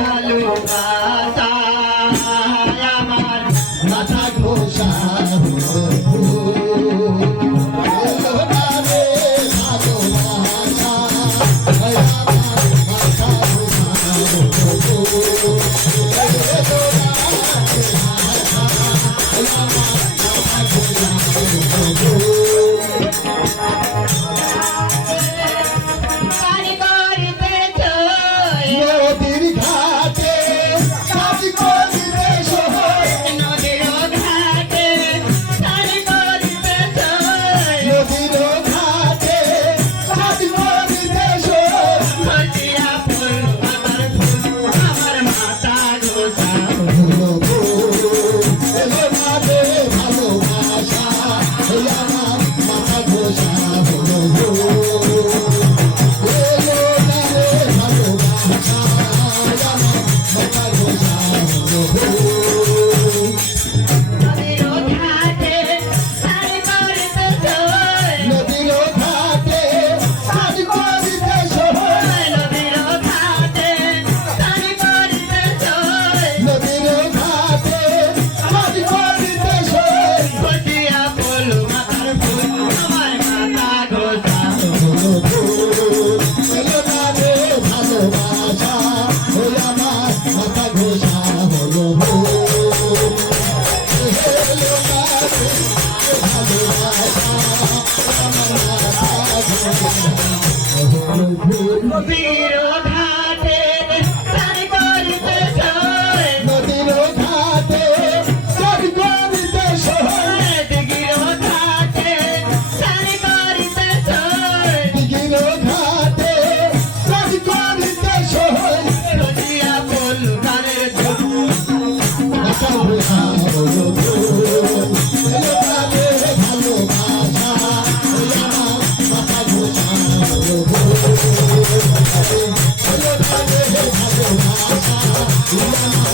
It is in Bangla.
ভালোবাসা Oh, oh, oh, oh. Ooh.